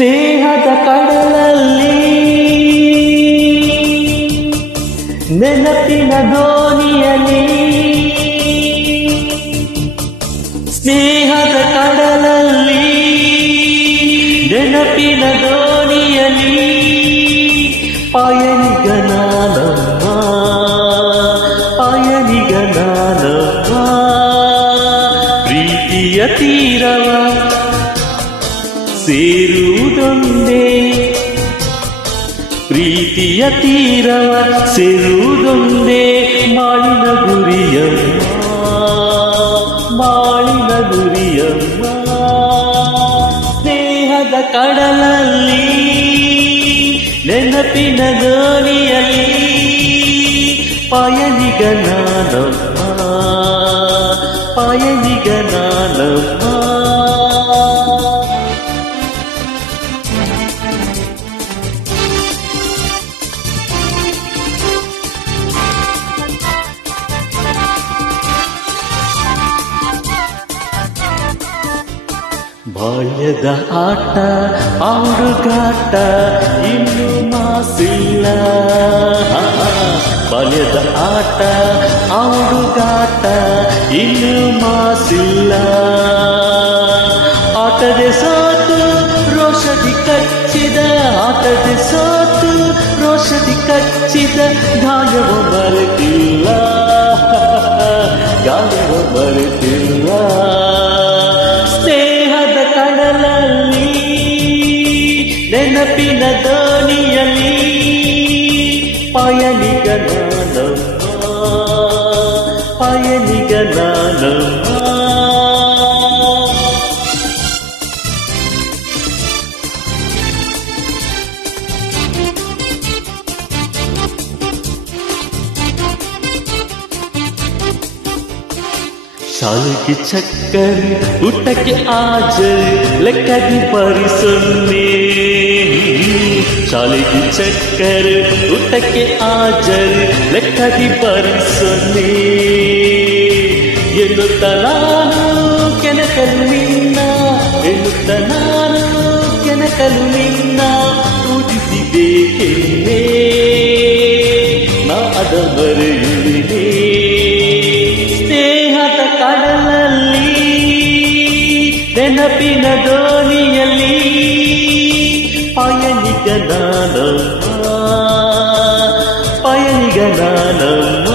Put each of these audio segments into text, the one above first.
ಸ್ನೇಹದ ಕಡಲಲ್ಲಿ ನೆನಪಿನ ದೋಣಿಯಲ್ಲಿ ಸ್ನೇಹದ ಕಡಲಲ್ಲಿ ನೆನಪಿನ ದೋಣಿಯಲ್ಲಿ ಪಯಣಿಗನಾನಮ್ಮ ಪಯಣಿಗನಾನಮ್ಮ ಪ್ರೀತಿಯ ತೀರವ ಸೇರುವುದೊಂದೇ ಪ್ರೀತಿಯ ತೀರವ ಸೇರುವುದೊಂದೇ ಮಾಳಿನ ಗುರಿಯಮ್ಮ ಮಾಳಿನ ಗುರಿಯಮ್ಮ ಸ್ನೇಹದ ಕಡಲಲ್ಲಿ ನೆನಪಿನ ದೋಣಿಯಲ್ಲಿ ಪಯಣಿಗನಾನಮ್ಮ ಪಯಣಿಗನಾನಮ್ಮ ಬಾಲ್ಯದ ಆಟ ಆಡುಗಾಟ ಇನ್ನು ಮಾಸಿಲ್ಲ ಬಾಲ್ಯದ ಆಟ ಆಡುಗಾಟ ಇನ್ನು ಮಾಸಿಲ್ಲ ಆಟದ ಸೋತು ರೋಷದಿ ಕಚ್ಚಿದ ಆಟದ ಸೋತು ರೋಷದಿ ಕಚ್ಚಿದ ಗಾಯವ ಮರೆತಿಲ್ಲ ಗಾಯವ ಮರೆತಿಲ್ಲ ಕಡಲಲ್ಲಿ ನೆನಪಿನ ದೋಣಿಯಲ್ಲಿ ಪಯಣಿಗನಾನಮ್ಮ ಪಯಣಿಗನಾನಮ್ಮ ಶಾಲೆಗೆ ಚಕ್ಕರ್ ಊಟಕ್ಕೆ ಹಾಜರ್ ಲೆಕ್ಕದಿ ಪರಿಸೊನ್ನೆ ಶಾಲೆಗೆ ಚಕ್ಕರ್ ಊಟಕ್ಕೆ ಹಾಜರ್ ಲೆಕ್ಕದಿ ಪರಿಸೊನ್ನೆ ಎನ್ನುತ್ತ ನಾನು ಕೆನಕಲು ನಿನ್ನ ಎನ್ನುತ್ತ ನಾನು ಕೆನಕಲು ನಿನ್ನ ಪೂಜಿಸಿಬೇಕೆನ್ನೇ ನಾ ಅದ ಮರೆಯುವಿನೇ ಕಡಲಲ್ಲಿ ನೆನಪಿನ ದೋಣಿಯಲ್ಲಿ ಪಯಣಿಗನಾನಮ್ಮ ಪಯಣಿಗನಾನಮ್ಮ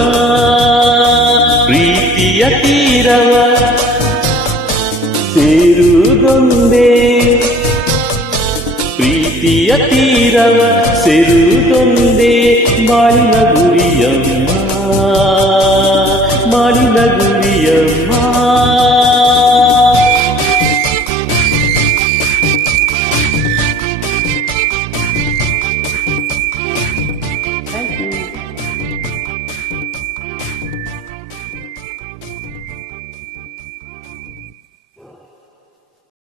ಪ್ರೀತಿಯ ತೀರವ ಸೇರುವುದೊಂದೇ ಪ್ರೀತಿಯ ತೀರವ ಸೇರುವುದೊಂದೇ ಮಾಳಿನ ಗುರಿಯಮ್ಮ ಮಾಳಿನ ಗುರಿಯಮ್ಮ